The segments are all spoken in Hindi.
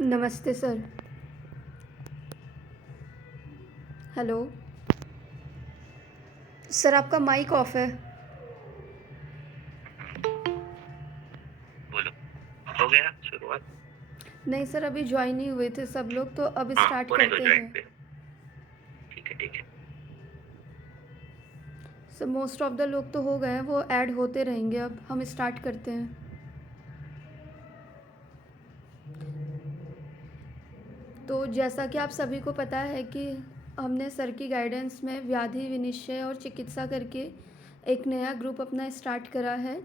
नमस्ते सर। हेलो। सर आपका माइक ऑफ है। बोलो। हो गया शुरुआत। नहीं सर, अभी ज्वाइन ही हुए थे सब लोग, तो अब हाँ, स्टार्ट होने दो करते ज्वाइन हैं। पे। ठीक है ठीक है। सर मोस्ट ऑफ द लोग तो हो गए हैं, वो ऐड होते रहेंगे। अब हम स्टार्ट करते हैं। तो जैसा कि आप सभी को पता है कि हमने सर की गाइडेंस में व्याधि विनिश्चय और चिकित्सा करके एक नया ग्रुप अपना स्टार्ट करा है।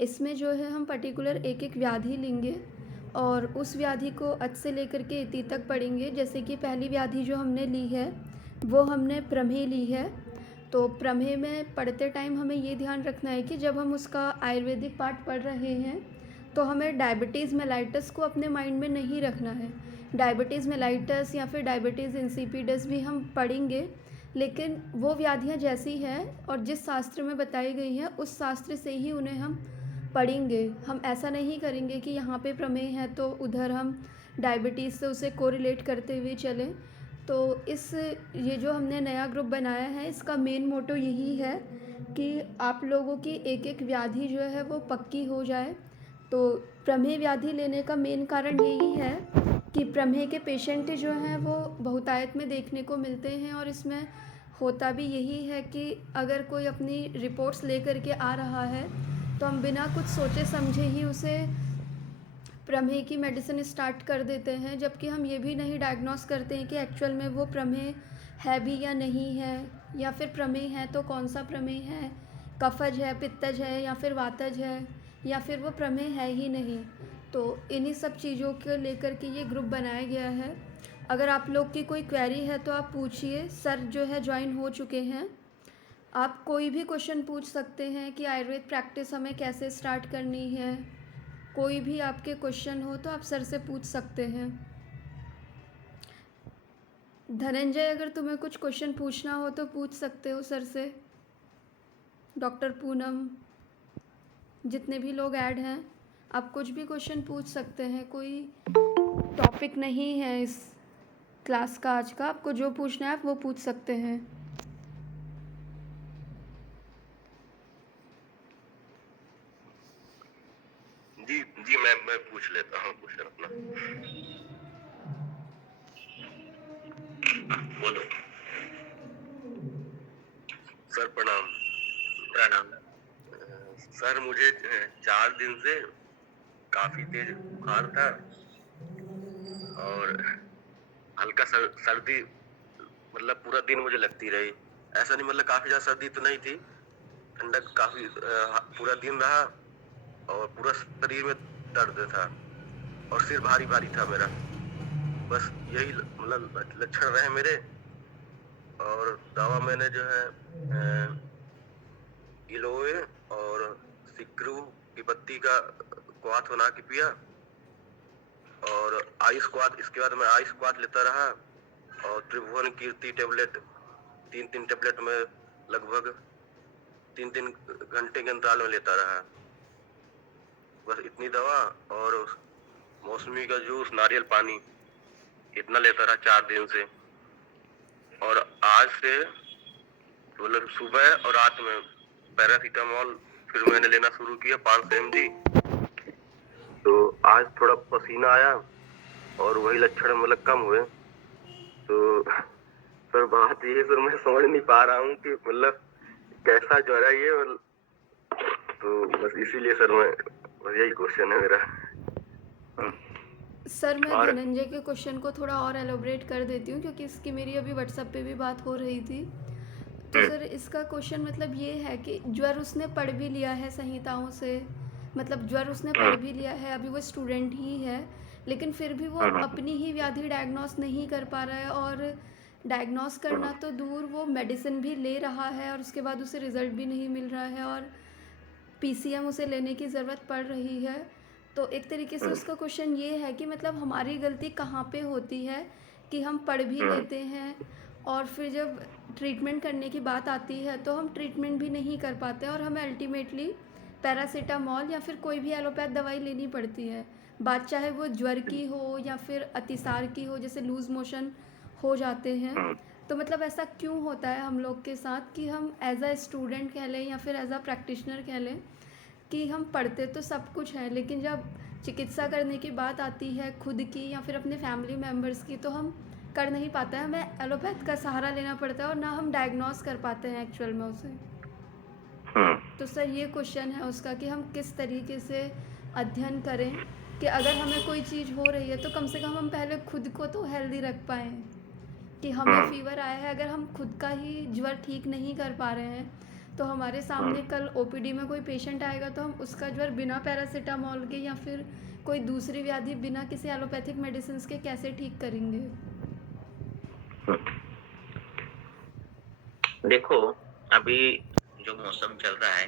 इसमें जो है हम पर्टिकुलर एक एक व्याधि लेंगे और उस व्याधि को अच से लेकर के इति तक पढ़ेंगे। जैसे कि पहली व्याधि जो हमने ली है वो हमने प्रमेह ली है। तो प्रमेह में पढ़ते टाइम हमें ये ध्यान रखना है कि जब हम उसका आयुर्वेदिक पार्ट पढ़ रहे हैं तो हमें डायबिटीज़ मेलाइटस को अपने माइंड में नहीं रखना है। डायबिटीज़ मेलाइटस या फिर डायबिटीज़ इंसिपिडस भी हम पढ़ेंगे, लेकिन वो व्याधियाँ जैसी हैं और जिस शास्त्र में बताई गई हैं उस शास्त्र से ही उन्हें हम पढ़ेंगे। हम ऐसा नहीं करेंगे कि यहाँ पे प्रमेह है तो उधर हम डायबिटीज़ से उसे कोरिलेट करते हुए चलें। तो ये जो हमने नया ग्रुप बनाया है, इसका मेन मोटो यही है कि आप लोगों की एक एक व्याधि जो है वो पक्की हो जाए। तो प्रमेह व्याधि लेने का मेन कारण यही है कि प्रमेह के पेशेंट जो हैं वो बहुतायत में देखने को मिलते हैं, और इसमें होता भी यही है कि अगर कोई अपनी रिपोर्ट्स लेकर के आ रहा है तो हम बिना कुछ सोचे समझे ही उसे प्रमेह की मेडिसिन स्टार्ट कर देते हैं, जबकि हम ये भी नहीं डायग्नोस करते हैं कि एक्चुअल में वो प्रमेह है भी या नहीं है, या फिर प्रमेह है तो कौन सा प्रमेह है, कफज है, पित्तज है या फिर वातज है, या फिर वो प्रमेह है ही नहीं। तो इन्हीं सब चीज़ों को लेकर के ये ग्रुप बनाया गया है। अगर आप लोग की कोई क्वेरी है तो आप पूछिए। सर जो है ज्वाइन हो चुके हैं। आप कोई भी क्वेश्चन पूछ सकते हैं कि आयुर्वेद प्रैक्टिस हमें कैसे स्टार्ट करनी है। कोई भी आपके क्वेश्चन हो तो आप सर से पूछ सकते हैं। धनंजय, अगर तुम्हें कुछ क्वेश्चन पूछना हो तो पूछ सकते हो सर से। डॉक्टर पूनम, जितने भी लोग ऐड हैं, आप कुछ भी क्वेश्चन पूछ सकते हैं। कोई टॉपिक नहीं है इस क्लास का आज का। आपको जो पूछना है आप वो पूछ सकते हैं। जी जी, मैं पूछ लेता हूँ क्वेश्चन अपना। बोलो। सर प्रणाम। प्रणाम। सर मुझे 4 दिन से काफी तेज बुखार था और हल्का सर्दी, मतलब पूरा दिन मुझे लगती रही। ऐसा नहीं, मतलब काफी ज्यादा सर्दी तो नहीं थी, ठंडक काफी पूरा दिन रहा और पूरा शरीर में दर्द था और सिर भारी भारी था मेरा। बस यही मतलब लक्षण रहे मेरे। और दवा मैंने जो है गिलोय और सिक्रू की पत्ती का क्वाथ बना के पिया, और आइस क्वाथ, इसके बाद मैं आइस क्वाथ लेता रहा, और त्रिभुवन कीर्ति टेबलेट 3-3 टेबलेट में लगभग 3-3 घंटे के अंतराल में लेता रहा। बस इतनी दवा और मौसमी का जूस, नारियल पानी, इतना लेता रहा 4 दिन से। और आज से मतलब सुबह और रात में पैरासीटामोल फिर मैंने लेना शुरू किया 500 mg। तो आज थोड़ा पसीना आया और वही लक्षण मतलब कम हुए। तो सर बात ये, सर मैं समझ नहीं पा रहा हूँ कि मतलब कैसा ज्वर है ये, तो बस इसीलिए सर मैं, बस यही क्वेश्चन है मेरा। सर मैं और धनंजय के क्वेश्चन को थोड़ा और एलोबरेट कर देती हूँ, क्योंकि इसकी मेरी अभी व्हाट्सएप पे भी बात हो रही थी। तो सर इसका क्वेश्चन मतलब ये है कि ज्वर उसने पढ़ भी लिया है संहिताओं से, मतलब ज्वर उसने पढ़ भी लिया है, अभी वो स्टूडेंट ही है, लेकिन फिर भी वो अपनी ही व्याधि डायग्नोस नहीं कर पा रहा है। और डायग्नोस करना तो दूर, वो मेडिसिन भी ले रहा है और उसके बाद उसे रिज़ल्ट भी नहीं मिल रहा है, और पीसीएम उसे लेने की ज़रूरत पड़ रही है। तो एक तरीके से उसका क्वेश्चन ये है कि मतलब हमारी गलती कहाँ पे होती है कि हम पढ़ भी लेते हैं और फिर जब ट्रीटमेंट करने की बात आती है तो हम ट्रीटमेंट भी नहीं कर पाते और हमें अल्टीमेटली पैरासीटामॉल या फिर कोई भी एलोपैथ दवाई लेनी पड़ती है। बात चाहे वो ज्वर की हो या फिर अतिसार की हो, जैसे लूज़ मोशन हो जाते हैं। हुँ, तो मतलब ऐसा क्यों होता है हम लोग के साथ कि हम एज़ अ स्टूडेंट कह लें या फिर एज़ अ प्रैक्टिशनर कह लें कि हम पढ़ते तो सब कुछ है, लेकिन जब चिकित्सा करने की बात आती है खुद की या फिर अपने फैमिली मेम्बर्स की, तो हम कर नहीं पाते हैं। हमें एलोपैथ का सहारा लेना पड़ता है और ना हम डायग्नोस कर पाते हैं एक्चुअल में उसे। हुँ। तो सर ये क्वेश्चन है उसका कि हम किस तरीके से अध्ययन करें कि अगर हमें कोई चीज़ हो रही है तो कम से कम हम पहले खुद को तो हेल्दी रख पाएँ। कि हमें हुँ, फ़ीवर आया है, अगर हम खुद का ही ज्वर ठीक नहीं कर पा रहे हैं, तो हमारे हुँ। सामने कल ओपीडी में कोई पेशेंट आएगा तो हम उसका ज्वर बिना पैरासिटामॉल के या फिर कोई दूसरी व्याधि बिना किसी एलोपैथिक मेडिसिन्स के कैसे ठीक करेंगे? हुँ। देखो, अभी जो मौसम चल रहा है,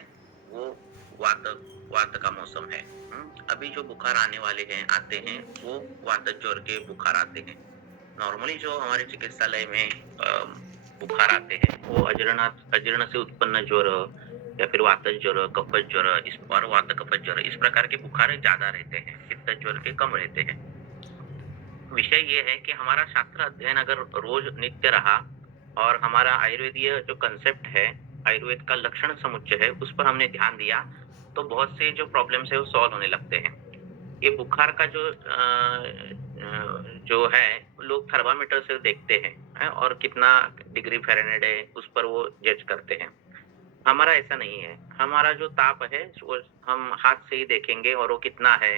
वो वात वात का मौसम है। अभी जो बुखार आने वाले हैं आते हैं, वो वात ज्वर के बुखार आते हैं। नॉर्मली जो हमारे चिकित्सालय में बुखार आते हैं, वो अजीर्ण से उत्पन्न ज्वर या फिर वात ज्वर, कफ ज्वर इस और वात कफ ज्वर इस प्रकार के बुखार ज़्यादा रहते हैं, पित्त ज्वर के कम रहते हैं। विषय ये है कि हमारा शास्त्र अध्ययन अगर रोज नित्य रहा और हमारा आयुर्वेदीय जो कंसेप्ट है, आयुर्वेद का लक्षण समुच्चय है, उस पर हमने ध्यान दिया, तो बहुत से जो प्रॉब्लम्स है वो सॉल्व होने लगते हैं। ये बुखार का जो है लोग थर्मामीटर से देखते हैं और कितना डिग्री फ़ारेनहाइट है उस पर वो जज करते हैं। हमारा ऐसा नहीं है। हमारा जो ताप है वो हम हाथ से ही देखेंगे और वो कितना है,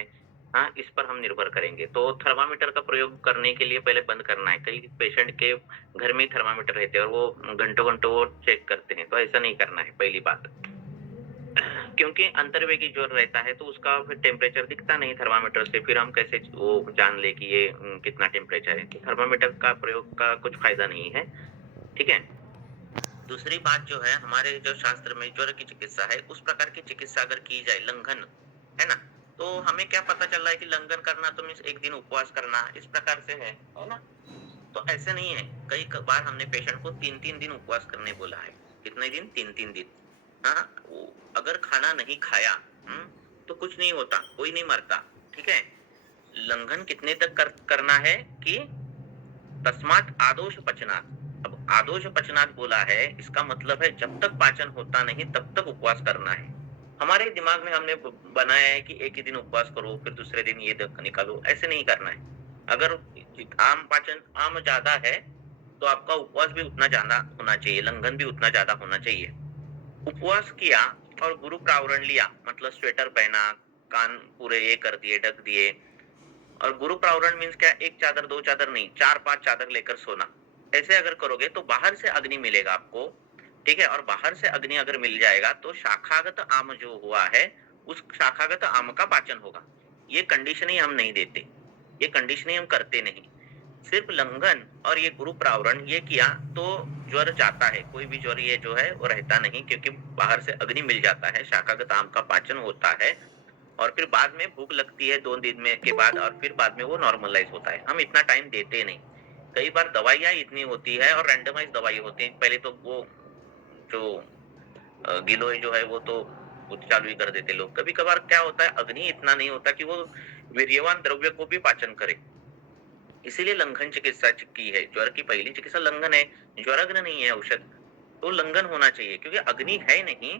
हाँ, इस पर हम निर्भर करेंगे। तो थर्मामीटर का प्रयोग करने के लिए पहले बंद करना है। कई पेशेंट के घर में ही थर्मामीटर रहते हैं और वो घंटों-घंटों वो चेक करते हैं, तो ऐसा नहीं करना है पहली बात। क्योंकि अंतर्वेगी ज्वर रहता है तो उसका फिर टेम्परेचर दिखता नहीं थर्मामीटर से, फिर हम कैसे वो जान लें कि ये कितना टेम्परेचर है। तो थर्मामीटर का प्रयोग का कुछ फ़ायदा नहीं है, ठीक है? दूसरी बात जो है हमारे जो शास्त्र में ज्वर की चिकित्सा है उस प्रकार की चिकित्सा अगर की जाए लंघन है ना, तो हमें क्या पता चल रहा है कि लंघन करना तो मीन्स एक दिन उपवास करना इस प्रकार से है ना। तो ऐसे नहीं है, बार हमने पेशेंट को 3-3 दिन उपवास करने बोला है। कितने दिन? 3-3 दिन। हाँ, अगर खाना नहीं खाया तो कुछ नहीं होता, कोई नहीं मरता, ठीक है। लंघन कितने तक करना है कि तस्मात् आदोष पचनात्। अब आदोष पचनात् बोला है, इसका मतलब है जब तक पाचन होता नहीं तब तक उपवास करना है। हमारे दिमाग में हमने बनाया है कि एक ही दिन उपवास करो, फिर दूसरे दिन ये निकालो, ऐसे नहीं करना है। अगर आम ज्यादा है तो आपका उपवास भी उतना ज्यादा होना चाहिए, लंघन भी उतना ज्यादा होना चाहिए। उपवास किया और गुरु प्रावरण लिया, मतलब स्वेटर पहना, कान पूरे ये कर दिए, ढक दिए, और गुरु प्रावरण मीन्स क्या? एक चादर, 2 चादर नहीं, 4-5 चादर लेकर सोना। ऐसे अगर करोगे तो बाहर से अग्नि मिलेगा आपको, ठीक है? और बाहर से अग्नि अगर मिल जाएगा तो शाखागत आम जो हुआ है, उस शाखागत आम का पाचन होगा। ये कंडीशन ही हम नहीं देते, ये कंडीशन ही हम करते नहीं। सिर्फ लंघन और ये गुरु प्रावरण ये किया तो ज्वर जाता है, कोई भी ज्वर ये जो है वो रहता नहीं, क्योंकि बाहर से अग्नि मिल जाता है, शाखागत आम का पाचन होता है और फिर बाद में भूख लगती है 2 दिन में के बाद और फिर बाद में वो नॉर्मलाइज़ होता है। हम इतना टाइम देते नहीं। कई बार दवाइयाँ इतनी होती है और रैंडमाइज़ दवाई होती है। पहले तो वो जो गिलोय जो है वो तो वो चालू ही कर देते लोग। कभी-कभार क्या होता है, अग्नि इतना नहीं होता कि वो वीर्यवान द्रव्य को भी पाचन करे। इसीलिए लंघन चिकित्सा की है। ज्वर की पहली चिकित्सा लंघन है, ज्वराग्नि नहीं है औषध। तो लंघन होना चाहिए क्योंकि अग्नि है नहीं,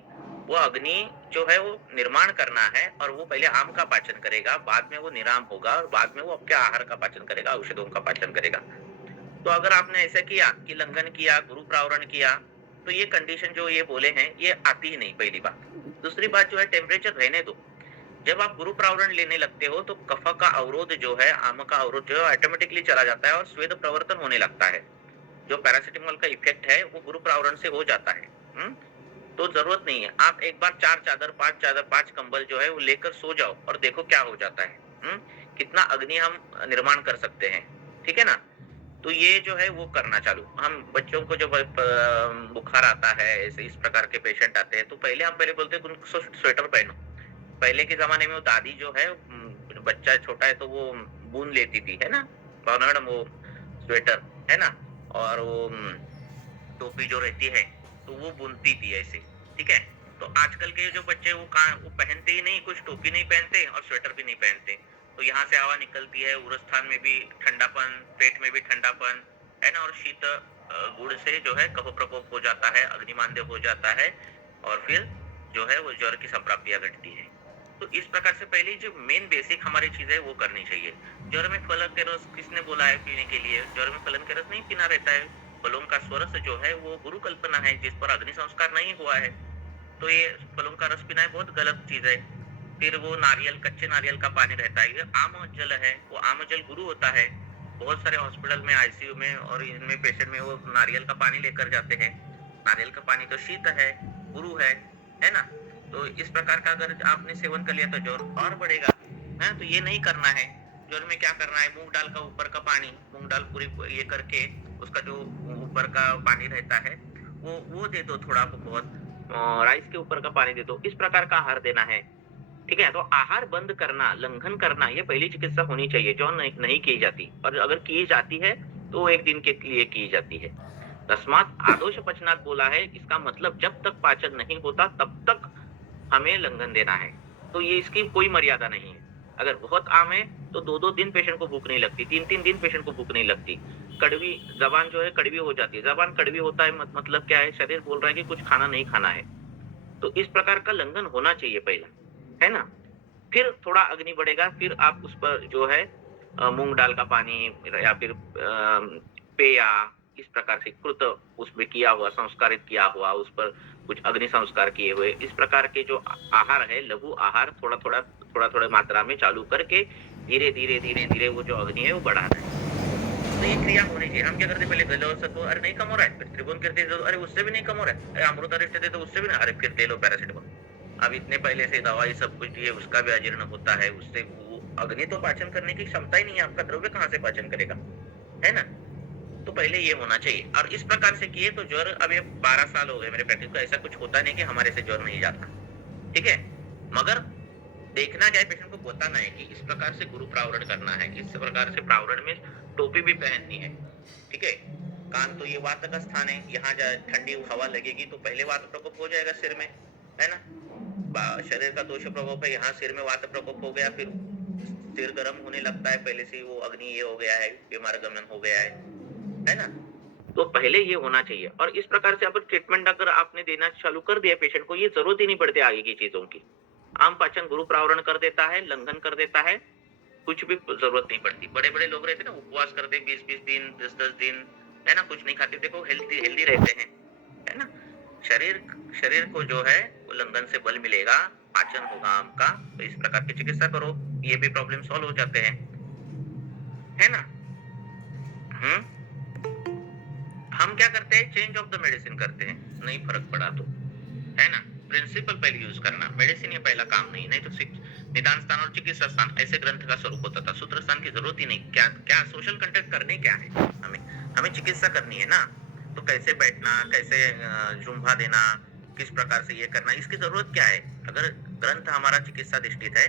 वो अग्नि जो है वो निर्माण करना है और वो पहले आम का पाचन करेगा, बाद में वो निराम होगा और बाद में वो आपके आहार का पाचन करेगा, औषधों का पाचन करेगा। तो अगर आपने ऐसा किया कि लंघन किया, गुरु प्रावरण किया, तो ये कंडीशन जो ये बोले हैं, ये आती ही नहीं पहली बात। दूसरी बात जो है टेम्परेचर रहने दो। जब आप गुरु प्रावरण लेने लगते हो तो कफ का अवरोध जो है, आम का अवरोध जो है ऑटोमेटिकली चला जाता है और स्वेद प्रवर्तन होने लगता है। जो पैरासिटामॉल का इफेक्ट है वो गुरु प्रावरण से हो जाता है। हुँ? तो जरूरत नहीं है। आप एक बार 4 चादर, 5 कंबल जो है वो लेकर सो जाओ और देखो क्या हो जाता है। कितना अग्नि हम निर्माण कर सकते हैं। ठीक है ना? तो ये जो है वो करना चालू। हम बच्चों को जब बुखार आता है, ऐसे इस प्रकार के पेशेंट आते हैं, तो पहले हम पहले बोलते हैं कि उनको स्वेटर पहनो। पहले के ज़माने में वो दादी जो है बच्चा छोटा है तो वो बुन लेती थी, है ना? मैडम वो स्वेटर, है ना? और वो टोपी जो रहती है, तो वो बुनती थी ऐसे, ठीक है? तो आजकल के जो बच्चे वो पहनते ही नहीं, कुछ टोपी नहीं पहनते और स्वेटर भी नहीं पहनते। तो यहाँ से हवा निकलती है, उरस्थान में भी ठंडापन, पेट में भी ठंडापन, है ना, और शीत गुण से जो है कफ प्रकोप हो जाता है, अग्निमांद्य हो जाता है, और फिर जो है वो ज्वर की संप्राप्तियां घटती है। तो इस प्रकार से पहले जो मेन बेसिक हमारी चीज है वो करनी चाहिए। ज्वर में फलन के रस किसने बोला है पीने के लिए? ज्वर में फलन के रस नहीं पीना रहता है। फलों का स्वरस जो है वो गुरु कल्पना है, जिस पर अग्नि संस्कार नहीं हुआ है, तो ये फलों का रस पीना है बहुत गलत चीज है। फिर वो नारियल, कच्चे नारियल का पानी रहता है, ये आम जल है, वो आम जल गुरु होता है। बहुत सारे हॉस्पिटल में, आईसीयू में और इनमें पेशेंट में वो नारियल का पानी लेकर जाते हैं। नारियल का पानी तो शीत है, गुरु है ना? तो इस प्रकार का अगर आपने सेवन कर लिया तो ज्वर और बढ़ेगा, है? तो ये नहीं करना है। ज्वर में क्या करना है, मूंग दाल का ऊपर का पानी, मूंग दाल पूरी ये करके उसका जो ऊपर का पानी रहता है वो दे दो थोड़ा बहुत, राइस के ऊपर का पानी दे दो। इस प्रकार का आहार देना है, ठीक है? तो आहार बंद करना, लंघन करना, ये पहली चिकित्सा होनी चाहिए जो नहीं की जाती, और अगर की जाती है तो एक दिन के लिए की जाती है। तस्मात आदोष पचनात् बोला है, इसका मतलब जब तक पाचन नहीं होता तब तक हमें लंघन देना है। तो ये इसकी कोई मर्यादा नहीं है। अगर बहुत आम है तो 2-2 दिन पेशेंट को भूख नहीं लगती, 3-3 दिन पेशेंट को भूख नहीं लगती। कड़वी जबान जो है कड़वी हो जाती है। जबान कड़वी होता है मतलब क्या है, शरीर बोल रहा है कि कुछ खाना नहीं खाना है। तो इस प्रकार का लंघन होना चाहिए पहला, है ना? फिर थोड़ा अग्नि बढ़ेगा, फिर आप उस पर जो है मूंग दाल का पानी या फिर पेया, इस प्रकार से कृत उसमें किया हुआ, संस्कारित किया हुआ, उस पर कुछ अग्नि संस्कार किए हुए, इस प्रकार के जो आहार है, लघु आहार थोड़ा मात्रा में चालू करके धीरे वो जो अग्नि है वो बढ़ाना है। तो ये क्रिया होनी चाहिए। हम क्या करते हैं, पहले गले सत्व, अरे नहीं कम हो रहा है, फिर त्रिभुवन कीर्ति दे दो, अरे उससे भी नहीं कम हो रहा है, अरे अमृत अरिष्ट दे दो, उससे भी नहीं, अरे फिर दे लो पैरासिटामोल। अब इतने पहले से दवाई सब कुछ दिए, उसका भी अजीर्ण होता है, उससे वो अग्नि तो पाचन करने की क्षमता ही नहीं है, आपका द्रव्य कहाँ से पाचन करेगा, है ना? तो पहले ये होना चाहिए, और इस प्रकार से किए तो ज्वर, अब ये 12 साल हो गए मेरे प्रैक्टिस को, ऐसा कुछ होता नहीं कि हमारे से ज्वर नहीं जाता, ठीक है? मगर देखना क्या है, पेशेंट को बताना है कि इस प्रकार से गुरु प्रावरण करना है, इस प्रकार से प्रावरण में टोपी भी पहननी है, ठीक है? कान तो ये वात का स्थान है, यहाँ ठंडी हवा लगेगी तो पहले वात प्रकोप हो जाएगा सिर में, है ना? शरीर का दोष प्रकोप है, यहाँ सिर में वात प्रकोप हो गया, फिर सिर गर्म होने लगता है, पहले से वो अग्नि ये हो गया है, बीमार गमन हो गया है ना? तो पहले ये होना चाहिए, और इस प्रकार से अगर ट्रीटमेंट अगर आपने देना चालू कर दिया पेशेंट को, ये जरूरत ही नहीं पड़ती आगे की चीजों की। आम पाचन गुरु प्रावरण कर देता है, लंघन कर देता है, कुछ भी जरूरत नहीं पड़ती। बड़े बड़े लोग रहते ना, उपवास करते 20-20 दिन, 10-10 दिन, है ना, कुछ नहीं खाते, देखो हेल्दी रहते हैं, है ना? शरीर को जो है वो लंघन से बल मिलेगा, पाचन होगा आपका, तो इस प्रकार की चिकित्सा करो, ये भी प्रॉब्लम सॉल्व हो जाते हैं, है ना? हम क्या करते हैं, चेंज ऑफ द मेडिसिन करते हैं, नहीं फर्क पड़ा तो, है ना? प्रिंसिपल पहले यूज करना, मेडिसिन ये पहला काम नहीं तो निदान स्थान और चिकित्सा स्थान ऐसे ग्रंथ का स्वरूप होता था। सूत्र स्थान की जरूरत ही नहीं। क्या सोशल कंटेक्ट करने क्या है, हमें चिकित्सा करनी है ना, तो कैसे बैठना, कैसे जुम्भा देना, किस प्रकार से ये करना, इसकी जरूरत क्या है? अगर ग्रंथ हमारा चिकित्सा अधिष्ठित है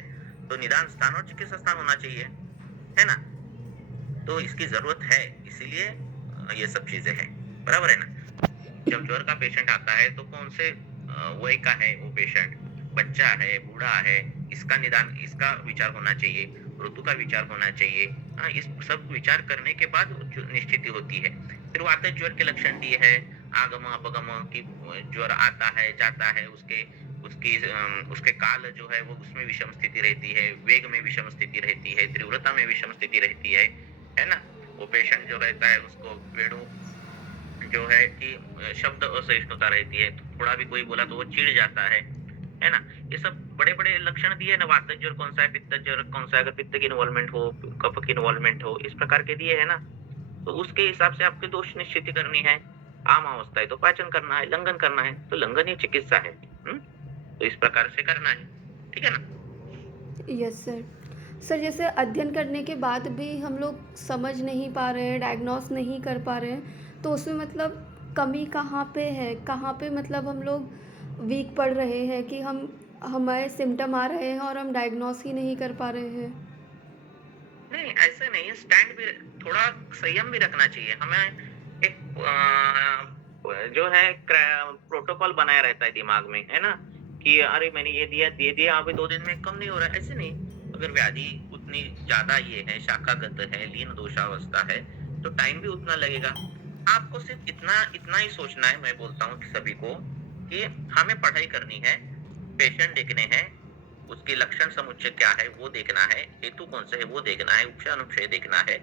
तो निदान स्थान और चिकित्सा स्थान होना चाहिए, है ना? तो इसकी जरूरत है, इसीलिए ये सब चीजें हैं, बराबर है ना? जब ज्वर का पेशेंट आता है तो कौन से वय का है वो पेशेंट, बच्चा है, बूढ़ा है, इसका निदान, इसका विचार होना चाहिए, ऋतु का विचार होना चाहिए। इस सब विचार करने के बाद निश्चित होती है। फिर वो आता है, ज्वर के लक्षण दिए है, आगम अपगम की, ज्वर आता है जाता है, उसके काल जो है वो उसमें विषम स्थिति रहती है, वेग में विषम स्थिति रहती है, तीव्रता में विषम स्थिति रहती है ना? वो पेशेंट जो रहता है उसको वेणु जो है कि शब्द असहिष्णुता रहती है, तो थोड़ा भी कोई बोला तो वो चिढ़ जाता है ना? ये सब बड़े बड़े लक्षण दिए ना, वात ज्वर कौन सा है, पित्त ज्वर कौन सा है, अगर पित्त की इन्वॉल्वमेंट हो, कफ की इन्वॉल्वमेंट हो, इस प्रकार के दिए है ना, तो उसके हिसाब से आपके दोष निश्चित करनी है। आम अवस्था है तो पाचन करना है, लंघन करना है, तो लंघन ही चिकित्सा है। तो इस प्रकार से करना है, ठीक है ना? यस सर, जैसे अध्ययन करने के बाद भी हम लोग समझ नहीं पा रहे हैं, डायग्नोस नहीं कर पा रहे हैं, तो उसमें मतलब कमी कहाँ पे है, कहाँ पे मतलब हम लोग वीक पड़ रहे हैं कि हमारे सिम्टम आ रहे हैं और हम डायग्नोस ही नहीं कर पा रहे हैं? नहीं, ऐसे नहीं है, स्टैंड भी, थोड़ा संयम भी रखना चाहिए हमें। एक जो है प्रोटोकॉल बनाया रहता है दिमाग में, है ना, कि अरे मैंने ये दिया, दे दिया, अभी 2 दिन में कम नहीं हो रहा है, ऐसे नहीं। अगर व्याधि उतनी ज्यादा ये है, शाखागत है, लीन दोषावस्था है, तो टाइम भी उतना लगेगा। आपको सिर्फ इतना इतना ही सोचना है, मैं बोलता हूँ कि सभी को, कि हमें पढ़ाई करनी है, पेशेंट देखने हैं, उसके लक्षण समुच्चय क्या है वो देखना है, हेतु कौन से है वो देखना है, उपशय अनुपशय देखना है,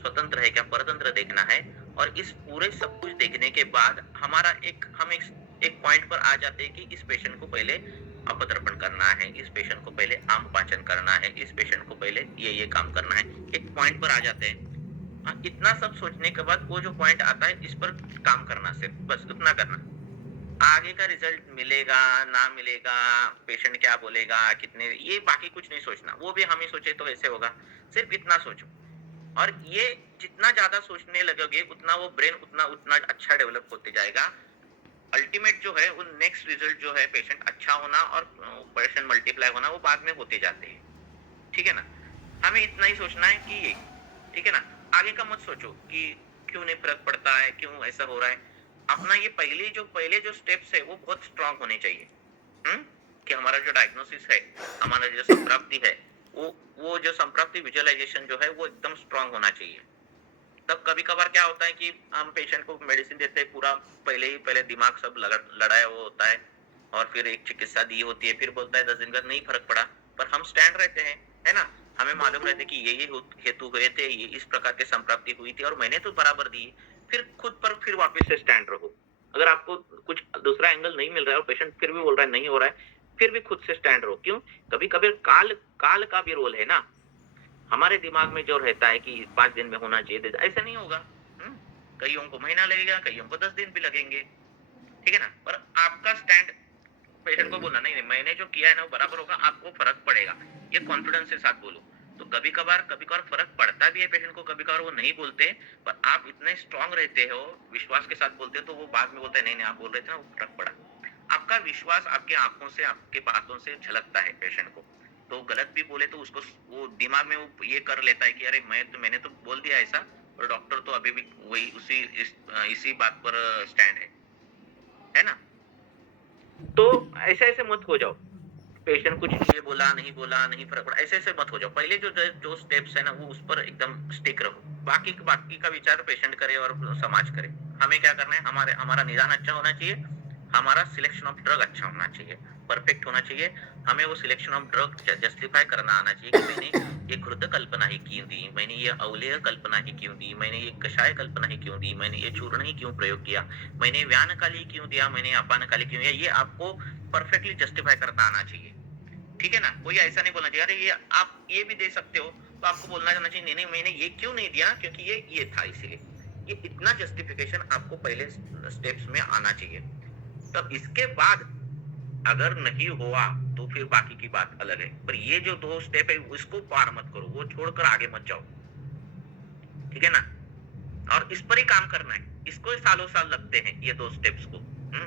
स्वतंत्र है क्या परतंत्र देखना है। और इस पूरे सब कुछ देखने के बाद हमारा हम एक पॉइंट पर आ जाते हैं कि इस पेशेंट को पहले अपतर्पण करना है, इस पेशेंट को पहले आम पाचन करना है, इस पेशेंट को पहले ये काम करना है, एक पॉइंट पर आ जाते हैं। इतना सब सोचने के बाद वो जो पॉइंट आता है इस पर काम करना, सिर्फ बस उतना करना। आगे का रिजल्ट मिलेगा ना मिलेगा, पेशेंट क्या बोलेगा, कितने, ये बाकी कुछ नहीं सोचना, वो भी हम ही सोचे तो ऐसे होगा। सिर्फ इतना सोचो, और ये जितना ज्यादा सोचने लगोगे उतना वो ब्रेन उतना उतना अच्छा डेवलप होते जाएगा। अल्टीमेट जो है वो नेक्स्ट रिजल्ट जो है पेशेंट अच्छा होना और पेशेंट मल्टीप्लाई होना, वो बाद में होते जाते हैं। ठीक है ना, हमें इतना ही सोचना है कि ये, ठीक है ना, आगे का मत सोचो कि क्यों नहीं फर्क पड़ता है, क्यों ऐसा हो रहा है। अपना ये पहले जो स्टेप्स है वो बहुत स्ट्रांग होने चाहिए। कि हमारा जो डायग्नोसिस है, हमारा जो संप्राप्ति है, वो जो संप्राप्ति विजुअलाइजेशन जो है वो एकदम स्ट्रांग होना चाहिए। तब कभी कभार क्या होता है कि हम पेशेंट को मेडिसिन देते हैं, पूरा पहले दिमाग सब लड़ाया हुआ होता है, और फिर एक चिकित्सा दी होती है, फिर बोलता है 10 दिन बाद नहीं फर्क पड़ा, पर हम स्टैंड रहते हैं, है ना, हमें मालूम रहते कि ये हेतु हुए थे, ये इस प्रकार की संप्राप्ति हुई थी और मैंने तो बराबर दी, फिर खुद पर फिर वापस से स्टैंड रहो। अगर आपको कुछ दूसरा एंगल नहीं मिल रहा है और पेशेंट फिर भी बोल रहा है नहीं हो रहा है, फिर भी खुद से स्टैंड रहो। क्यों? कभी कभी काल का भी रोल है ना, हमारे दिमाग में जो रहता है कि 5 दिन में होना चाहिए, ऐसा नहीं होगा। कईयों को महीना लगेगा, कईयों को 10 दिन भी लगेंगे, ठीक है ना, पर आपका स्टैंड पेशेंट को बोलना नहीं मैंने जो किया है ना वो बराबर होगा, आपको फर्क पड़ेगा, ये कॉन्फिडेंस के साथ बोलो। तो कभी कभार फर्क पड़ता भी है पेशेंट को, कभी कभार वो नहीं बोलते, पर आप इतने स्ट्रांग रहते हो, विश्वास के साथ बोलते हो, तो वो बाद में बोलते हैं नहीं आप बोल रहे थे ना वो फर्क पड़ा। आपका विश्वास आपके आंखों से, आपके बातों से झलकता है पेशेंट को। तो गलत भी बोले तो उसको वो दिमाग में वो ये कर लेता है कि अरे मैंने तो बोल दिया ऐसा, और डॉक्टर तो अभी भी वही इसी बात पर स्टैंड है ना। तो ऐसे मत हो जाओ, पेशेंट कुछ ये बोला नहीं फर्क पड़ा, ऐसे मत हो जाओ। पहले जो स्टेप्स है ना वो उस पर एकदम स्टिक रहो, बाकी का विचार पेशेंट करे और समाज करे। हमें क्या करना है, हमारा निदान अच्छा होना चाहिए, हमारा सिलेक्शन ऑफ ड्रग अच्छा होना चाहिए, परफेक्ट होना चाहिए। हमें वो सिलेक्शन ऑफ ड्रग जस्टिफाई करना आना चाहिए कि मैंने ये घृत कल्पना ही क्यों दी, मैंने ये अवलेय कल्पना ही क्यों दी, मैंने ये कषाय कल्पना ही क्यों दी, मैंने ये चूर्ण ही क्यों प्रयोग किया, मैंने व्यानकाली क्यों दिया, मैंने अपानकाली क्यों दिया, ये आपको परफेक्टली जस्टिफाई करना आना चाहिए। ठीक है ना, कोई ऐसा नहीं बोलना चाहिए अरे ये आप ये भी दे सकते हो, तो आपको बोलना जाना चाहिए नहीं मैंने ये क्यों नहीं दिया, क्योंकि ये था इसीलिए। ये इतना जस्टिफिकेशन आपको पहले स्टेप्स में आना चाहिए। तब इसके बाद अगर नहीं हुआ तो फिर बाकी की बात अलग है, पर ये जो 2 स्टेप है उसको पार मत करो, वो छोड़कर आगे मत जाओ, ठीक है ना। और इस पर ही काम करना है, इसको ही सालों साल लगते हैं ये 2 स्टेप्स को,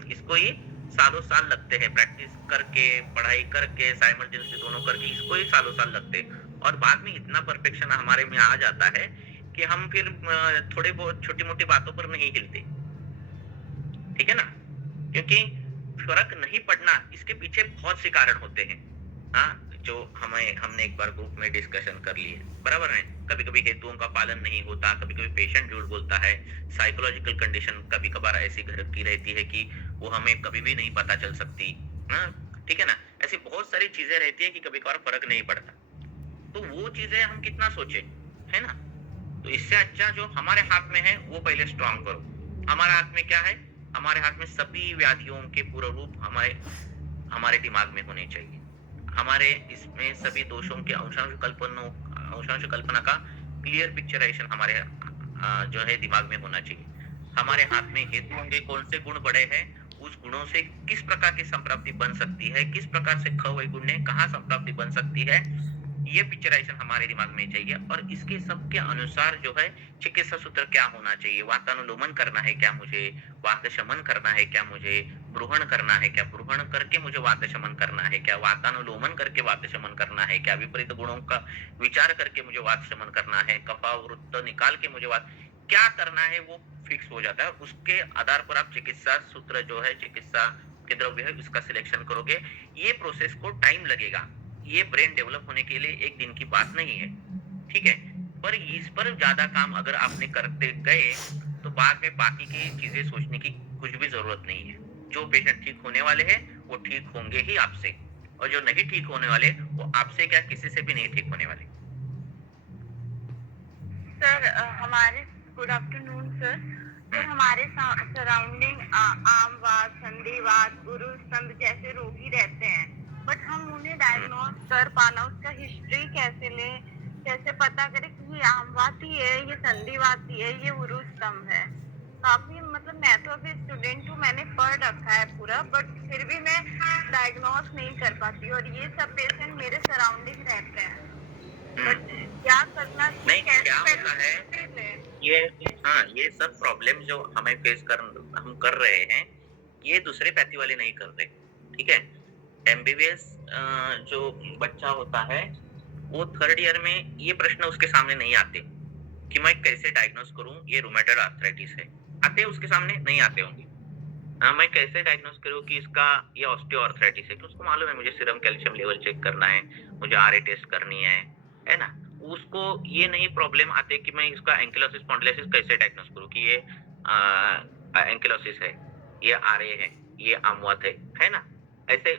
इसको ही सालों साल लगते हैं, प्रैक्टिस करके, पढ़ाई करके, साइमल्टेनियसली दोनों करके, इसको ही सालों साल लगते हैं। और बाद में इतना परफेक्शन हमारे में आ जाता है कि हम फिर थोड़े बहुत छोटी मोटी बातों पर नहीं हिलते, ठीक है ना, क्योंकि फर्क नहीं पड़ना इसके पीछे बहुत से कारण होते हैं। जो हमने एक बार ग्रुप में डिस्कशन कर लिए, बराबर है। कभी कभी हेतुओं का पालन नहीं होता, कभी कभी पेशेंट झूठ बोलता है, साइकोलॉजिकल कंडीशन कभी कभार ऐसी घर की रहती है कि वो हमें कभी भी नहीं पता चल सकती, ठीक है ना। ऐसी बहुत सारी चीजें रहती है कि कभी कभार फर्क नहीं पड़ता, तो वो चीजें हम कितना सोचे, है ना। तो इससे अच्छा जो हमारे हाथ में है वो पहले स्ट्रांग करो। हमारे हाथ में क्या है, हमारे हाथ में सभी व्याधियों के पूरा रूप हमारे दिमाग में होने चाहिए, हमारे इसमें सभी दोषों के अंशांश कल्पना का क्लियर पिक्चराइजेशन हमारे जो है दिमाग में होना चाहिए। हमारे हाथ में हेतुओं के कौन से गुण बड़े हैं, उस गुणों से किस प्रकार की संप्राप्ति बन सकती है, किस प्रकार से ख वैगुण्य कहाँ संप्राप्ति बन सकती है, ये पिक्चराइजेशन हमारे दिमाग में चाहिए। और इसके सबके अनुसार जो है चिकित्सा सूत्र क्या होना चाहिए, वातानुलोमन करना है क्या मुझे, वात शमन करना है क्या मुझे, ब्रूहण करना है क्या, ब्रूहण करके मुझे वात शमन करना है क्या, वातानुलोमन करके वात शमन करना है क्या, विपरीत गुणों का विचार करके मुझे वात शमन करना है, कफा वृत्त निकाल के मुझे वात, क्या करना है वो फिक्स हो जाता है। उसके आधार पर आप चिकित्सा सूत्र जो है, चिकित्सा के द्रव्य है, उसका सिलेक्शन करोगे। ये प्रोसेस को टाइम लगेगा, ये ब्रेन डेवलप होने के लिए एक दिन की बात नहीं है, ठीक है? पर इस पर ज़्यादा काम अगर आपने करते गए, तो बाद में बाकी की चीज़ें सोचने की कुछ भी ज़रूरत नहीं है। जो पेशेंट ठीक होने वाले हैं, वो ठीक होंगे ही आपसे, और जो नहीं ठीक होने वाले, वो आपसे क्या किसी से भी नहीं ठीक होने वाले। सर हमारे गुड आफ्टरनून सर। सर हमारे सराउंडिंग आमवात, संधिवात, गुरु स्तंभ जैसे रोगी रहते हैं, बट हम उन्हें डायग्नोज कर पाना, उसका हिस्ट्री कैसे लें, कैसे पता करें कि ये आमवात ही है, ये संधिवात ही है, ये गुरु स्तंभ है। काफी मतलब मैं तो अभी स्टूडेंट हूँ, मैंने पढ़ रखा है पूरा, बट फिर भी मैं डायग्नोज नहीं कर पाती, और ये सब पेशेंट मेरे सराउंडिंग रहते हैं। बट क्या करना चाहिए, नहीं, कैसे क्या होता है, पहले ये हाँ, ये सब प्रॉब्लम जो हम कर रहे हैं, ये दूसरे पैथी वाले नहीं कर रहे, ठीक है? एमबीबीएस जो बच्चा होता है, वो थर्ड ईयर में ये प्रश्न उसके सामने नहीं आते कि मैं कैसे डायग्नोज करूं ये रूमेटॉइड आर्थराइटिस है। आते उसके सामने नहीं आते होंगे। हाँ, मैं कैसे डायग्नोज करूं कि इसका ये ऑस्टियोआर्थराइटिस है, कि उसको मालूम है मुझे सीरम कैल्शियम लेवल चेक करना है, मुझे आरए टेस्ट करनी है ना? उसको ये नहीं प्रॉब्लम आते कि मैं इसका एंकिलोसिस स्पॉन्डिलोसिस कैसे डायग्नोज करूं कि ये एंकिलोसिस है, ये आरए है, ये आमवात है ना? ऐसे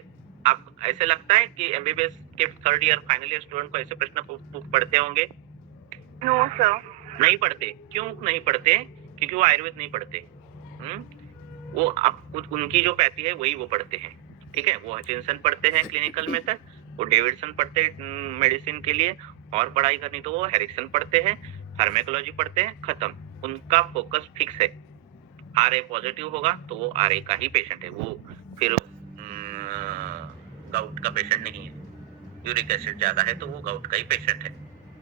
आप ऐसे लगता है कि एमबीबीएस के third year final year student को ऐसे प्रश्न पढ़ते होंगे? No sir. नहीं पढ़ते। क्यों नहीं पढ़ते? क्योंकि वो आयुर्वेद नहीं पढ़ते। वो उनकी जो पैथी है वही वो पढ़ते हैं, ठीक है? वो हचिंसन पढ़ते हैं क्लिनिकल मेथड, वो डेविडसन पढ़ते हैं मेडिसिन के लिए, और पढ़ाई करनी तो वो हैरिक्सन पढ़ते हैं, फार्मेकोलॉजी पढ़ते हैं, खत्म। उनका फोकस फिक्स है। आरए पॉजिटिव होगा तो वो आरए का ही पेशेंट है, वो फिर गाउट का पेशेंट नहीं है। यूरिक एसिड ज्यादा है तो वो गाउट का ही पेशेंट है।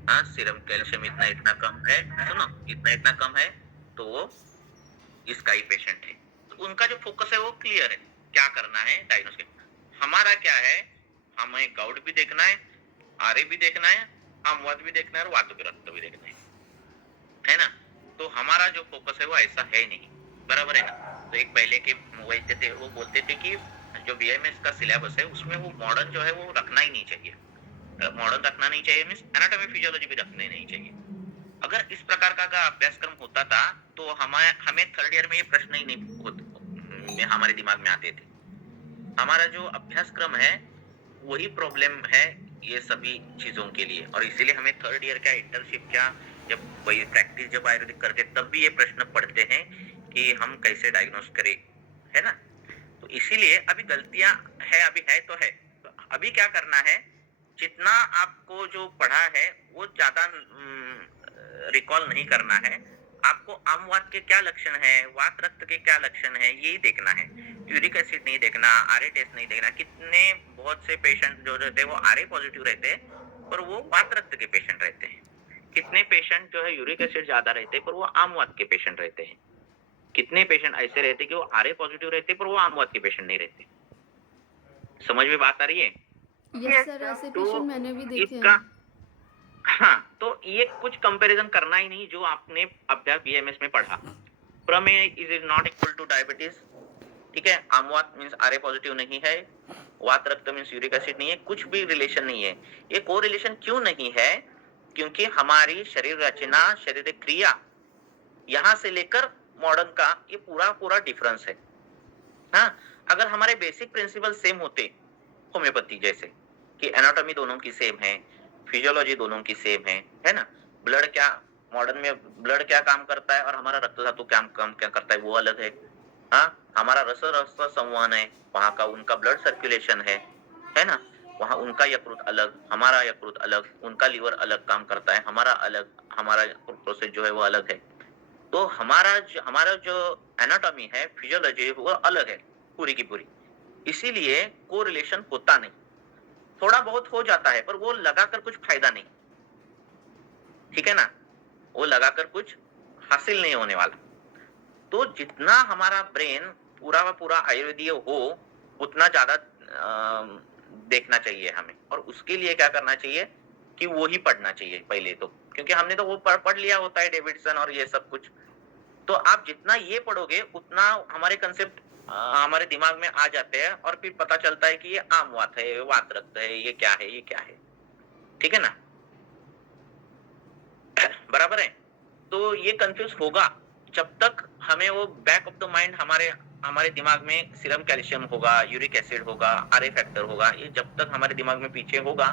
हाँ, सीरम कैल्शियम इतना कम है, सुनो, इतना कम है तो वो इसका ही पेशेंट है। तो उनका जो फोकस है वो क्लियर है, क्या करना है डायग्नोसिस। हमारा क्या है, हमें गाउट भी देखना है, आरए भी देखना है, आमवात भी देखना है, और वातुपित्त भी देखना है ना? तो हमारा जो फोकस है वो ऐसा है नहीं, बराबर है ना? तो एक पहले के वैद्य थे, वो बोलते थे कि जो बीएमएस का सिलेबस है उसमें वो मॉडर्न जो है वो रखना ही नहीं चाहिए। मॉडर्न रखना नहीं चाहिए मीन्स एनाटॉमी फिजियोलॉजी भी रखनी नहीं चाहिए। अगर इस प्रकार का अभ्यासक्रम होता था तो हमें थर्ड ईयर में ये प्रश्न ही नहीं हमारे दिमाग में आते थे। हमारा जो अभ्यासक्रम है वही प्रॉब्लम है ये सभी चीजों के लिए, और इसीलिए हमें थर्ड ईयर क्या, इंटर्नशिप क्या, जब वही प्रैक्टिस जब आयुर्वेदिक करते तब भी ये प्रश्न पढ़ते हैं कि हम कैसे डायग्नोस करें, है ना? तो इसीलिए अभी गलतियां है, अभी है तो है। तो अभी क्या करना है, जितना आपको जो पढ़ा है वो ज्यादा रिकॉल नहीं करना है। आपको आमवात के क्या लक्षण है, वात रक्त के क्या लक्षण है, यही देखना है। यूरिक एसिड नहीं देखना, आरए टेस्ट नहीं देखना। कितने बहुत से पेशेंट जो रहते हैं वो आरए पॉजिटिव रहते हैं पर वो वात रक्त के पेशेंट रहते हैं। कितने पेशेंट जो है यूरिक एसिड ज्यादा रहते हैं पर वो आमवात के पेशेंट रहते हैं। कितने पेशेंट ऐसे रहते हैं कि वो आरए पॉजिटिव रहते हैं पर वो आमवात के पेशेंट नहीं रहते। समझ में बात आ रही है? यस सर, ऐसे तो पेशेंट मैंने भी देखे इसका हैं। हाँ, तो ये कुछ कंपैरिजन करना ही नहीं जो आपने अभ्यास बीएमएस में पढ़ा। प्रमेय is not equal two diabetes, ठीक है? आमवात मींस आरए पॉजिटिव नहीं है, वात रक्त मींस यूरिक एसिड नहीं है, कुछ भी रिलेशन नहीं है। ये कोरिलेशन क्यों नहीं है? क्योंकि हमारी शरीर रचना, शरीर क्रिया, यहाँ से लेकर मॉडर्न का ये पूरा डिफरेंस है। हाँ, अगर हमारे बेसिक प्रिंसिपल सेम होते, होम्योपैथी जैसे कि एनाटॉमी दोनों की सेम है, फिजियोलॉजी दोनों की सेम है ना? ब्लड क्या, मॉडर्न में ब्लड क्या काम करता है और हमारा रक्त धातु क्या करता है वो अलग है। हाँ, हमारा रस संवहन है, वहाँ का उनका ब्लड सर्कुलेशन है ना? वहाँ उनका यकृत अलग, हमारा यकृत अलग, उनका लीवर अलग काम करता है, हमारा अलग, हमारा प्रोसेस जो है वो अलग है। तो हमारा जो एनाटॉमी है, फिजियोलॉजी वो अलग है पूरी की पूरी। इसीलिए कोरिलेशन होता नहीं, थोड़ा बहुत हो जाता है पर वो लगाकर कुछ फायदा नहीं, ठीक है ना? वो लगाकर कुछ हासिल नहीं होने वाला। तो जितना हमारा ब्रेन पूरा आयुर्वेदीय हो उतना ज्यादा देखना चाहिए हमें, और उसके लिए क्या करना चाहिए कि वो ही पढ़ना चाहिए पहले तो, क्योंकि हमने तो वो पढ़ लिया होता है डेविडसन और ये सब कुछ। तो आप जितना ये पढ़ोगे उतना हमारे कंसेप्ट हमारे दिमाग में आ जाते हैं और फिर पता चलता है कि ये आम वात है, वात रक्त है, ये क्या है, ये क्या है। ठीक है ना? बराबर है? तो ये कंफ्यूज होगा जब तक हमें वो बैक ऑफ द माइंड हमारे हमारे दिमाग में सीरम कैल्शियम होगा, यूरिक एसिड होगा, आरए फैक्टर होगा, ये जब तक हमारे दिमाग में पीछे होगा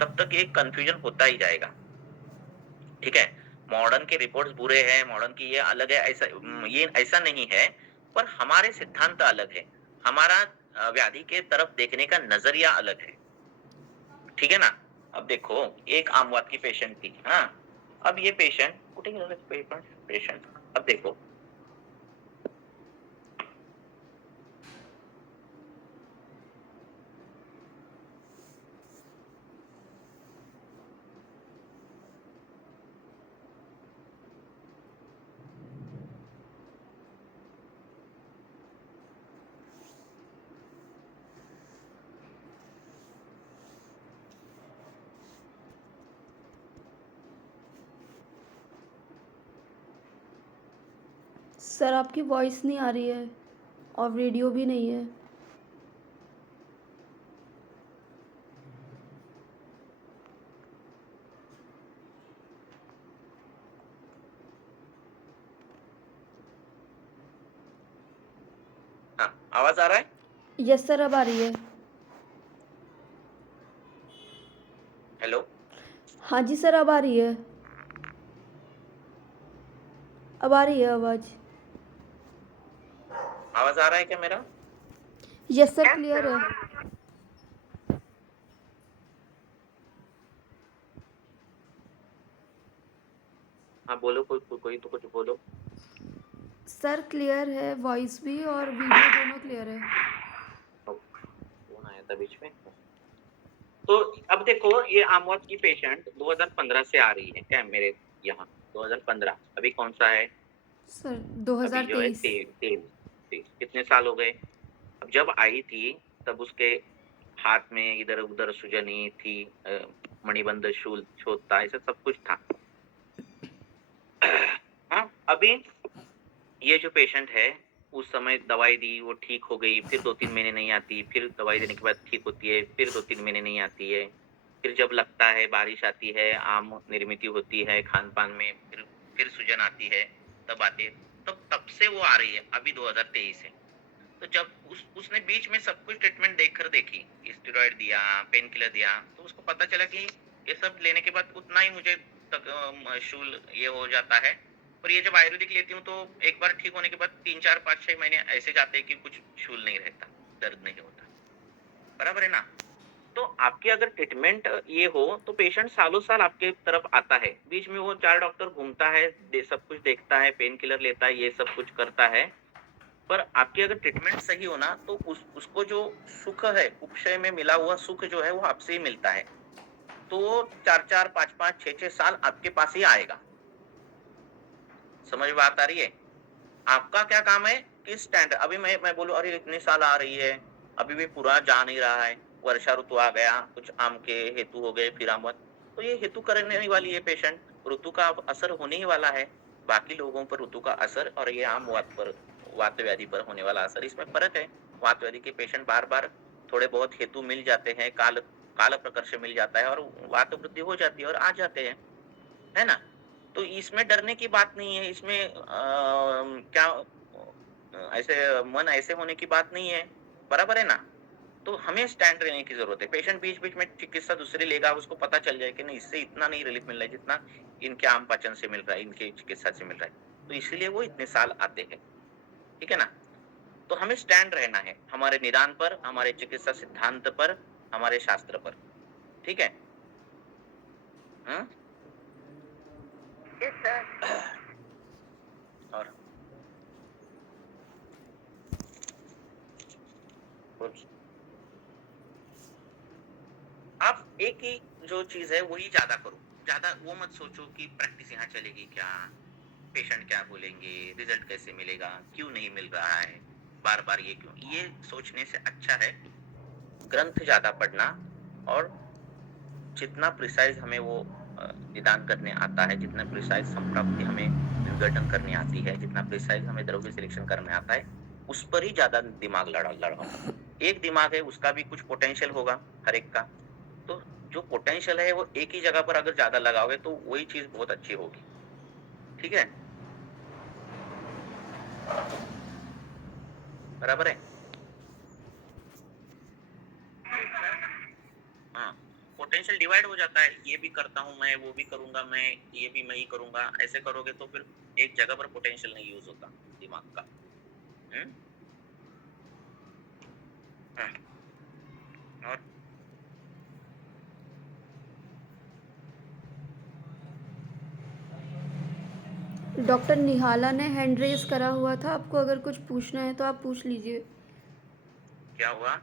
तब तक ये कंफ्यूजन होता ही जाएगा। ठीक है? मॉडर्न के रिपोर्ट्स बुरे हैं, मॉडर्न की ये अलग है, ऐसा ये ऐसा नहीं है, पर हमारे सिद्धांत अलग है। हमारा व्याधि के तरफ देखने का नजरिया अलग है। ठीक है ना? अब देखो, एक आमवात की पेशेंट थी, हाँ। अब ये पेशेंट पेशेंट अब देखो, सर आपकी वॉइस नहीं आ रही है और वीडियो भी नहीं है। हाँ, आवाज आ रहा है? यस सर, अब आ रही है। हेलो? हाँ जी सर, अब आ रही है। अब आ रही है आवाज़। आवाज आ रहा है क्या मेरा? यस सर, क्लियर है। हाँ बोलो, कोई तो कुछ बोलो। सर क्लियर है, वॉइस भी और वीडियो दोनों क्लियर है। फोन आया था बीच में। तो अब देखो, ये आमवात की पेशेंट 2015 से आ रही है क्या मेरे यहाँ? 2015, अभी कौन सा है? सर अभी जो है 2023। 23। कितने साल हो गए? अब जब आई थी तब उसके हाथ में इधर उधर सुजनी थी, मणिबंध शूल छोड़ता, ऐसा सब कुछ था। हाँ, अभी ये जो पेशेंट है, उस समय दवाई दी, वो ठीक हो गई, फिर 2-3 महीने नहीं आती, फिर दवाई देने के बाद ठीक होती है, फिर 2-3 महीने नहीं आती है, फिर जब लगता है बारिश आती है, आम निर्मित होती है खान पान में, फिर सूजन आती है, तब आती है। तब से वो आ रही है, अभी 2023 है। तो जब उसने बीच में सब कुछ ट्रीटमेंट देखकर देखी, स्टेरॉइड दिया, पेन किलर दिया, तो उसको पता चला कि ये सब लेने के बाद उतना ही मुझे शूल ये हो जाता है। और ये जब आयुर्वेदिक लेती हूँ तो एक बार ठीक होने के बाद 3-4-5-6 महीने ऐसे जाते हैं कि कुछ शूल नहीं रहता, दर्द नहीं होता। बराबर है ना? तो आपकी अगर ट्रीटमेंट ये हो तो पेशेंट सालों साल आपके तरफ आता है। बीच में वो 4 डॉक्टर घूमता है, सब कुछ देखता है, पेन किलर लेता है, ये सब कुछ करता है। पर आपकी अगर ट्रीटमेंट सही हो ना, तो उसको जो सुख है, उपशय में मिला हुआ सुख जो है वो आपसे ही मिलता है। तो 4-4, 5-5, 6-6 साल आपके पास ही आएगा। समझ बात आ रही है? आपका क्या काम है कि स्टैंड, अभी मैं बोलूं अरे इतने साल आ रही है, अभी भी पूरा जा नहीं रहा है, वर्षा ऋतु आ गया, कुछ आम के हेतु हो गए, फिर आमवत, तो ये हेतु करने वाली है पेशेंट, ऋतु का असर होने ही वाला है। बाकी लोगों पर ऋतु का असर और ये आम वात पर, वात व्याधि पर होने वाला असर, इसमें फर्क है। वात व्याधि के पेशेंट बार बार थोड़े बहुत हेतु मिल जाते हैं, काल प्रकर्ष मिल जाता है और वात वृद्धि हो जाती है और आ जाते हैं, है ना? तो इसमें डरने की बात नहीं है, इसमें क्या ऐसे मन ऐसे होने की बात नहीं है। बराबर है ना? तो हमें स्टैंड रहने की जरूरत है। पेशेंट बीच बीच में चिकित्सा दूसरी लेगा, उसको पता चल जाए कि नहीं, इससे इतना नहीं रिलीफ मिल रहा है जितना इनके आम पाचन से मिल रहा है, इनके चिकित्सा से मिल रहा है, तो इसलिए वो इतने साल आते हैं। ठीक है ना? तो हमें स्टैंड रहना है हमारे निदान पर, हमारे चिकित्सा सिद्धांत पर, हमारे शास्त्र पर। ठीक है? Yes sir. और कुछ आप एक ही जो चीज है वही ज्यादा करो, ज्यादा वो मत सोचो कि प्रैक्टिस यहाँ चलेगी क्या, पेशेंट क्या बोलेंगे, रिजल्ट कैसे मिलेगा, क्यों नहीं मिल रहा है, बार बार ये क्यों, ये सोचने से अच्छा है ग्रंथ ज्यादा पढ़ना, और जितना प्रिसाइज हमें वो निदान करने आता है, जितना प्रिसाइज संप्राप्ति हमें विघटन करने आती है, जितना प्रिसाइज हमें द्रव्य सिलेक्शन करने आता है, उस पर ही ज़्यादा दिमाग लड़ाऊँ। एक दिमाग है, उसका भी कुछ पोटेंशियल होगा हर एक का। तो जो पोटेंशियल है वो एक ही जगह पर अगर ज़्यादा लगाओगे तो वही चीज़ बहुत अच्छी होगी। ठीक है? बराबर है? हाँ, पोटेंशियल डिवाइड हो जाता है, ये भी करता हूँ मैं, वो भी करूँगा मैं, ये भी मैं ही करूँगा। ऐसे करोगे तो फिर एक जगह पर पोटेंशियल नहीं यूज़ होता दिमाग का। हुँ? हाँ, और डॉक्टर निहाला ने हैंड रेज़ करा हुआ था, आपको अगर कुछ पूछना है तो आप पूछ लीजिए। क्या हुआ?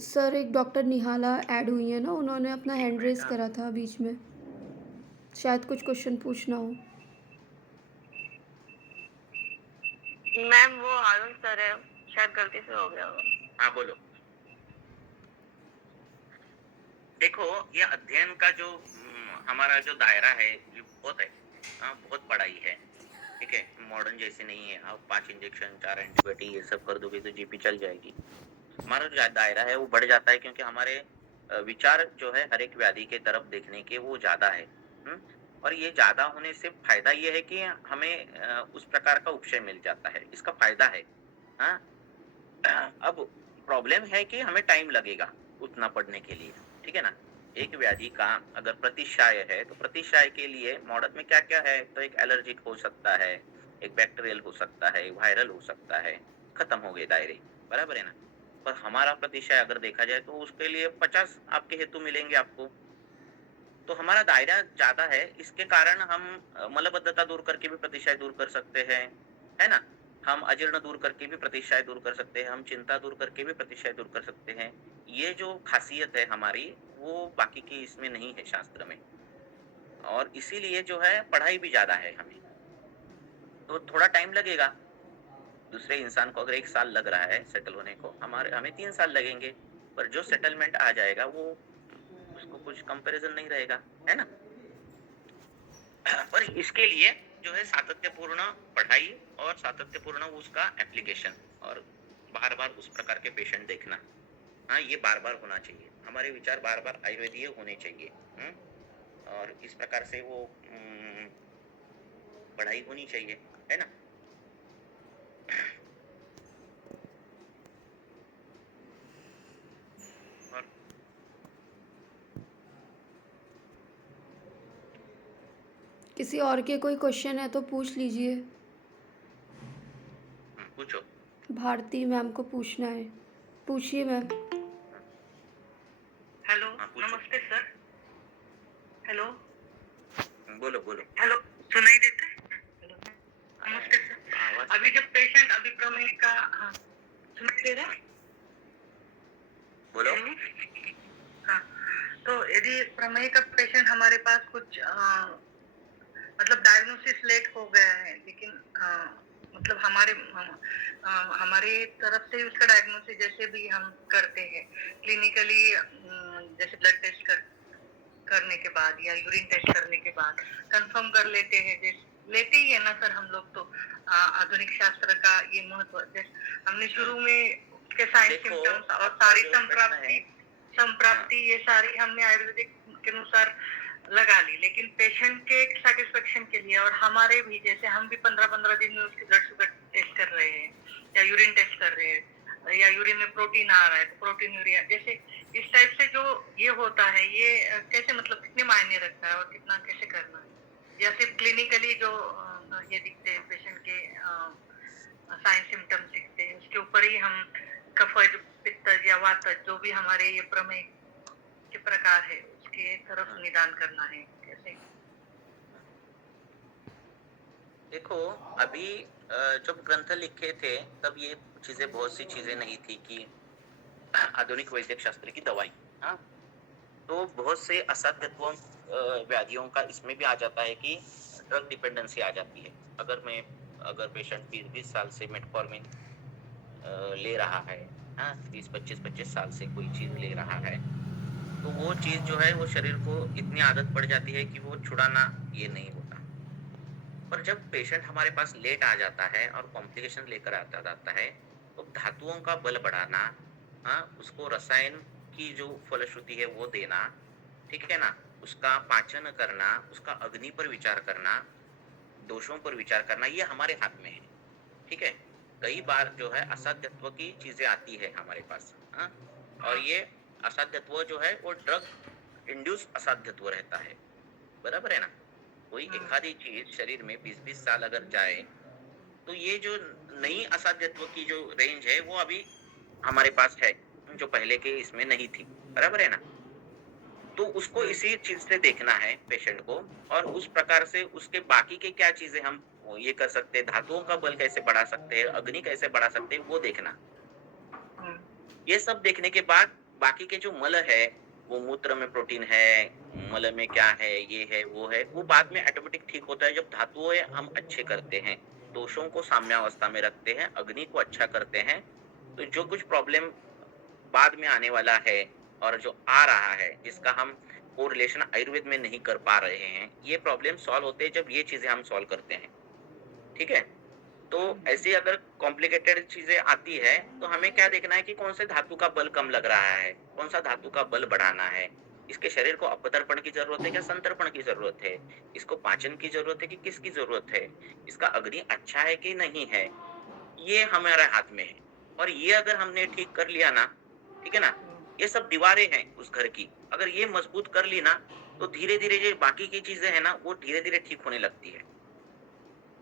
सर, एक डॉक्टर निहाला ऐड हुई हैं ना, उन्होंने अपना एक हैंड मिनट रेज़ हाँ। करा था बीच में। शायद कुछ क्वेश्चन पूछना हो। मैम वो आरुण सर है, शायद गलती से हो गया होगा। हाँ, बोलो। देखो, ये अध्ययन का जो हमारा जो दायरा है, ये बहुत है। बहुत बड़ा ही है। ठीक है? मॉडर्न जैसे नहीं है, आप 5 इंजेक्शन, 4 एंटीबायोटिक ये सब कर दोगे तो जीपी चल जाएगी। हमारा जो दायरा है वो बढ़ जाता है क्योंकि हमारे विचार जो है हर एक व्याधि के तरफ देखने के वो ज़्यादा है। हुँ? और ये ज़्यादा होने से फ़ायदा ये है कि हमें उस प्रकार का उपशय मिल जाता है, इसका फ़ायदा है। हाँ? अब प्रॉब्लम है कि हमें टाइम लगेगा उतना पढ़ने के लिए, ठीक है ना? एक व्याधि का अगर प्रतिशाय है, तो प्रतिशाय के लिए मॉडल में क्या-क्या है? तो एक एलर्जिक हो सकता है, एक बैक्टीरियल हो सकता है, वायरल हो सकता है, खत्म हो गए दायरे, बराबर है ना? पर हमारा प्रतिशय अगर देखा जाए तो उसके लिए 50 आपके हेतु मिलेंगे आपको। तो हमारा दायरा ज़्यादा है, इसके कारण हम मलबद्धता दूर करके भी प्रतिशय दूर कर सकते हैं, है ना? हम अजीर्ण दूर करके भी प्रतिशय दूर कर सकते हैं, हम चिंता दूर करके भी प्रतिशय दूर कर सकते हैं। ये जो ख़ासियत है हमारी, वो बाकी की इसमें नहीं है शास्त्र में और इसीलिए जो है पढ़ाई भी ज़्यादा है हमें। तो थोड़ा टाइम लगेगा, दूसरे इंसान को अगर 1 साल लग रहा है सेटल होने को, हमें 3 साल लगेंगे, पर जो सेटलमेंट आ जाएगा वो उसको कुछ कंपैरिज़न नहीं रहेगा, है ना? पर इसके लिए जो है सातत्यपूर्ण पढ़ाई और सातत्यपूर्ण उसका एप्लीकेशन और बार-बार उस प्रकार के पेशेंट देखना। हाँ, ये बार-बार होना चाहिए। हमारे विचार बार-बार आयुर्वेदीय होने चाहिए। हुँ? और इस प्रकार से वो पढ़ाई होनी चाहिए, है ना? और किसी और के कोई क्वेश्चन है तो पूछ लीजिए। पूछो। भारती मैम को पूछना है। पूछिए मैम। हेलो, हाँ, पूछो। नमस्ते सर। हेलो, बोलो, बोलो। हेलो, सुनाई देता है? हेलो, नमस्ते सर। आवाज़ अभी जब पेशेंट अभी प्रमेय का हाँ, सुनाई दे रहा है? बोलो। हेलो? हाँ, तो यदि प्रमेय का पेशेंट हमारे पास कुछ मतलब डायग्नोसिस लेट हो गया है, लेकिन मतलब हमारे तरफ से उसका डायग्नोसिस जैसे भी हम करते हैं क्लिनिकली, जैसे ब्लड टेस्ट करने के बाद या यूरिन टेस्ट करने के बाद कंफर्म कर लेते हैं, लेते ही है ना सर हम लोग। तो आधुनिक शास्त्र का ये महत्व, हमने शुरू में उसके साइन सिम्टम्स और सारी संप्राप्ति ये सारी हमने आयुर्वेदिक के अनुसार लगा ली, लेकिन पेशेंट के सेटिस्फेक्शन के लिए और हमारे भी, जैसे हम भी 15-15 दिन में उसकी ब्लड शुगर टेस्ट कर रहे हैं या यूरिन टेस्ट कर रहे हैं या यूरिन में प्रोटीन आ रहा है तो प्रोटीन यूरिया, जैसे इस टाइप से जो ये होता है, ये कैसे मतलब कितने मायने रखता है और कितना कैसे करना है, या सिर्फ क्लिनिकली जो ये दिखते हैं पेशेंट के साइन सिम्टम्स दिखते हैं उसके ऊपर ही हम कफज, पित्तज या वातज जो भी हमारे ये प्रमेय के प्रकार है उसके तरफ निदान करना है कैसे? देखो, अभी जब ग्रंथ लिखे थे तब ये चीजें, बहुत सी चीजें नहीं थी कि आधुनिक वैद्यक शास्त्र की दवाई, हाँ, तो बहुत से असाध्यत्व व्याधियों का इसमें भी आ जाता है कि ड्रग डिपेंडेंसी आ जाती है। अगर पेशेंट 20 साल से मेटफॉर्मिन ले रहा है, हाँ, 20-25 साल से कोई चीज ले रहा है, तो वो चीज जो है वो शरीर को इतनी आदत पड़ जाती है कि वो छुड़ाना ये नहीं होता। पर जब पेशेंट हमारे पास लेट आ जाता है और कॉम्प्लिकेशन लेकर आता जाता है, तो धातुओं का बल बढ़ाना, हाँ, उसको रसायन की जो फलश्रुति है वो देना, ठीक है ना? उसका पाचन करना, उसका अग्नि पर विचार करना, दोषों पर विचार करना, ये हमारे हाथ में है, ठीक है? कई बार जो है असाध्यत्व की चीज़ें आती है हमारे पास, हाँ? और ये असाध्यत्व जो है वो ड्रग इंड्यूस असाध्यत्व रहता है, बराबर है ना? कोई एखादी चीज़ शरीर में 20-20 साल अगर जाए, तो ये जो नई असाध्यत्व की जो रेंज है वो अभी हमारे पास है, जो पहले के इसमें नहीं थी, बराबर है ना? तो उसको इसी चीज़ से देखना है पेशेंट को, और उस प्रकार से उसके बाकी के क्या चीज़ें हम ये कर सकते हैं, धातुओं का बल कैसे बढ़ा सकते हैं, अग्नि कैसे बढ़ा सकते हैं, वो देखना। ये सब देखने के बाद बाकी के जो मल है, वो मूत्र में प्रोटीन है, मल में क्या है, ये है, वो है, वो बाद में ऑटोमेटिक ठीक होता है जब धातुएँ हम अच्छे करते हैं, दोषों को साम्यावस्था में रखते हैं, अग्नि को अच्छा करते हैं, तो जो कुछ प्रॉब्लम बाद में आने वाला है और जो आ रहा है, जिसका हम कोरिलेशन आयुर्वेद में नहीं कर पा रहे हैं, ये प्रॉब्लम सॉल्व होते हैं जब ये चीज़ें हम सॉल्व करते हैं, ठीक है? तो ऐसी अगर कॉम्प्लिकेटेड चीजें आती है, तो हमें क्या देखना है कि कौन से धातु का बल कम लग रहा है, कौन सा धातु का बल बढ़ाना है, इसके शरीर को अपतर्पण की जरूरत है क्या संतर्पण की जरूरत है, इसको पाचन की जरूरत है कि किसकी जरूरत है, इसका अग्नि अच्छा है कि नहीं है, ये हमारे हाथ में है। और ये अगर हमने ठीक कर लिया ना, ठीक है ना, ये सब दीवारें हैं उस घर की, अगर ये मजबूत कर ली ना, तो धीरे धीरे जो बाकी की चीजें है ना, वो धीरे धीरे ठीक होने लगती है।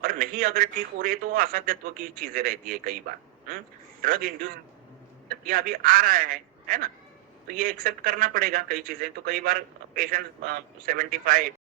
और नहीं अगर ठीक हो रही है तो वो असाध्यत्व की चीजें रहती है कई बार, ड्रग इंड्यूस ये अभी आ रहा है ना? तो ये एक्सेप्ट करना पड़ेगा कई चीजें, तो कई बार पेशेंट 75